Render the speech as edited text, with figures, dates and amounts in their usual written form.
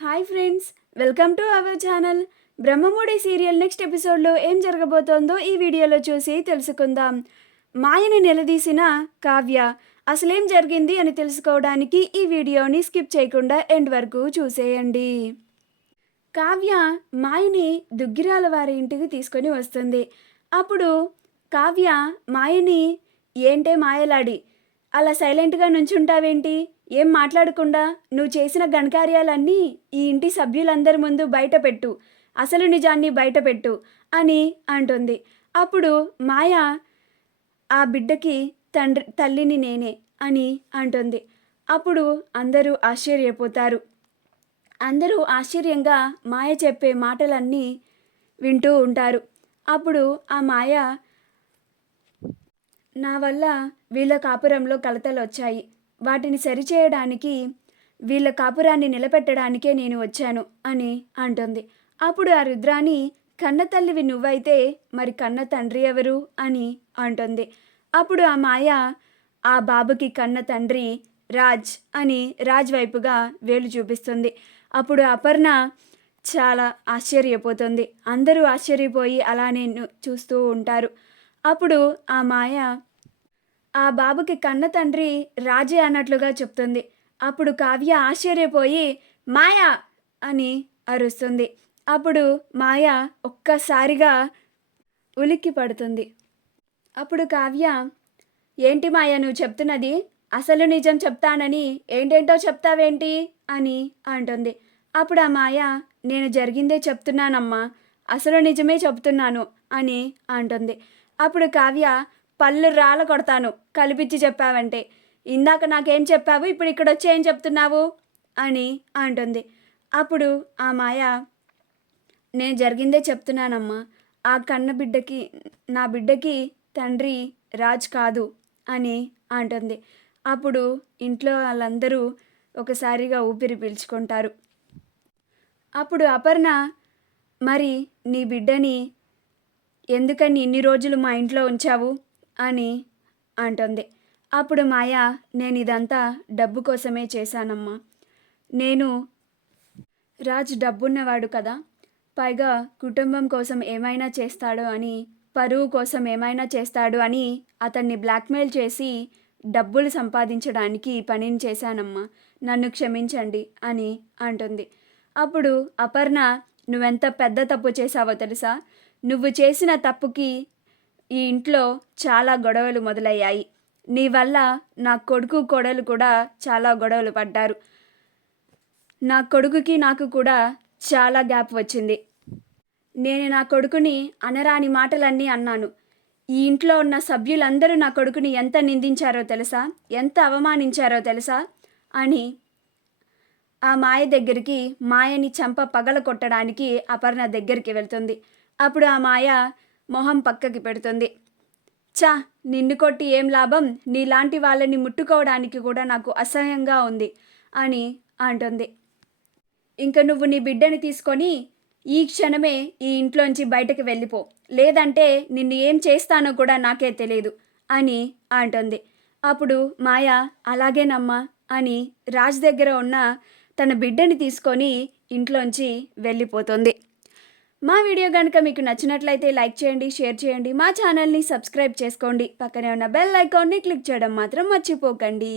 Hi friends, welcome to our channel. Brahmamudi serial next ఎపిసోడ్లో ఏం జరగబోతోందో ఈ వీడియోలో చూసి తెలుసుకుందాం. మాయని నిలదీసిన కావ్య అసలేం జరిగింది అని తెలుసుకోవడానికి ఈ వీడియోని స్కిప్ చేయకుండా ఎండ్ వరకు చూసేయండి. కావ్య మాయని దుగ్గిరాల వారి ఇంటికి తీసుకొని వస్తుంది. అప్పుడు కావ్య మాయని, ఏంటే మాయలాడి అలా సైలెంట్గా నుంచుంటావేంటి, ఏం మాట్లాడకుండా నువ్వు చేసిన ఘనకార్యాలన్నీ ఈ ఇంటి సభ్యులందరి ముందు బయటపెట్టు, అసలు నిజాన్ని బయటపెట్టు అని అంటుంది. అప్పుడు మాయ, ఆ బిడ్డకి తల్లిని నేనే అని అంటుంది. అప్పుడు అందరూ ఆశ్చర్యపోతారు. అందరూ ఆశ్చర్యంగా మాయ చెప్పే మాటలన్నీ వింటూ ఉంటారు. అప్పుడు ఆ మాయ, నా వల్ల వీళ్ళ కాపురంలో కలతలు వచ్చాయి, వాటిని సరిచేయడానికి, వీళ్ళ కాపురాన్ని నిలబెట్టడానికే నేను వచ్చాను అని అంటుంది. అప్పుడు ఆ రుద్రాని, కన్న తల్లివి నువ్వైతే మరి కన్న తండ్రి ఎవరు అని అంటుంది. అప్పుడు ఆ మాయ, ఆ బాబుకి కన్న తండ్రి రాజ్ అని రాజ్ వైపుగా వేలు చూపిస్తుంది. అప్పుడు అపర్ణ చాలా ఆశ్చర్యపోతుంది. అందరూ ఆశ్చర్యపోయి అలానే చూస్తూ ఉంటారు. అప్పుడు ఆ మాయ ఆ బాబుకి కన్న తండ్రి రాజే అన్నట్లుగా చెప్తుంది. అప్పుడు కావ్య ఆశ్చర్యపోయి మాయా అని అరుస్తుంది. అప్పుడు మాయ ఒక్కసారిగా ఉలిక్కి పడుతుంది. అప్పుడు కావ్య, ఏంటి మాయ నువ్వు చెప్తున్నది, అసలు నిజం చెప్తానని ఏంటేంటో చెప్తావేంటి అని అంటుంది. అప్పుడు ఆ మాయ, నేను జరిగిందే చెప్తున్నానమ్మా, అసలు నిజమే చెప్తున్నాను అని అంటుంది. అప్పుడు కావ్య, పళ్ళు రాళ్ళ కొడతాను కల్పించి చెప్పావంటే, ఇందాక నాకేం చెప్పావు, ఇప్పుడు ఇక్కడ వచ్చి ఏం చెప్తున్నావు అని అంటుంది. అప్పుడు ఆ మాయ, నేను జరిగిందే చెప్తున్నానమ్మా, ఆ కన్న బిడ్డకి, నా బిడ్డకి తండ్రి రాజ్ కాదు అని అంటుంది. అప్పుడు ఇంట్లో వాళ్ళందరూ ఒకసారిగా ఊపిరి పీల్చుకుంటారు. అప్పుడు అపర్ణ, మరి నీ బిడ్డని ఎందుకని ఇన్ని రోజులు మా ఇంట్లో ఉంచావు అని అంటుంది. అప్పుడు మాయ, నేను ఇదంతా డబ్బు కోసమే చేశానమ్మా, నేను రాజ్ డబ్బున్నవాడు కదా, పైగా కుటుంబం కోసం ఏమైనా చేస్తాడు అని, పరువు కోసం ఏమైనా చేస్తాడు అని అతన్ని బ్లాక్మెయిల్ చేసి డబ్బులు సంపాదించడానికి పనిని చేశానమ్మా, నన్ను క్షమించండి అని అంటుంది. అప్పుడు అపర్ణ, నువ్వెంత పెద్ద తప్పు చేశావో తెలుసా, నువ్వు చేసిన తప్పుకి ఈ ఇంట్లో చాలా గొడవలు మొదలయ్యాయి, నీ వల్ల నా కొడుకు కోడలు కూడా చాలా గొడవలు పడ్డారు, నా కొడుకుకి నాకు కూడా చాలా గ్యాప్ వచ్చింది, నేను నా కొడుకుని అనరాని మాటలన్నీ అన్నాను, ఈ ఇంట్లో ఉన్న సభ్యులందరూ నా కొడుకుని ఎంత నిందించారో తెలుసా, ఎంత అవమానించారో తెలుసా అని ఆ మాయ దగ్గరికి, మాయని చంప పగల కొట్టడానికి అపర్ణ దగ్గరికి వెళ్తుంది. అప్పుడు ఆ మాయ మొహం పక్కకి పెడుతుంది. చా, నిన్ను కొట్టి ఏం లాభం, నీలాంటి వాళ్ళని ముట్టుకోవడానికి కూడా నాకు అసహ్యంగా ఉంది అని అంటుంది. ఇంక నువ్వు నీ బిడ్డని తీసుకొని ఈ క్షణమే ఈ ఇంట్లోంచి బయటకు వెళ్ళిపో, లేదంటే నిన్ను ఏం చేస్తానో కూడా నాకే తెలియదు అని అంటుంది. అప్పుడు మాయ, అలాగేనమ్మా అని రాజ్ దగ్గర ఉన్న తన బిడ్డని తీసుకొని ఇంట్లోంచి వెళ్ళిపోతుంది. మా వీడియో కనుక మీకు నచ్చినట్లయితే లైక్ చేయండి, షేర్ చేయండి, మా ఛానల్ని సబ్స్క్రైబ్ చేసుకోండి, పక్కనే ఉన్న బెల్ ఐకాన్ని క్లిక్ చేయడం మాత్రం మర్చిపోకండి.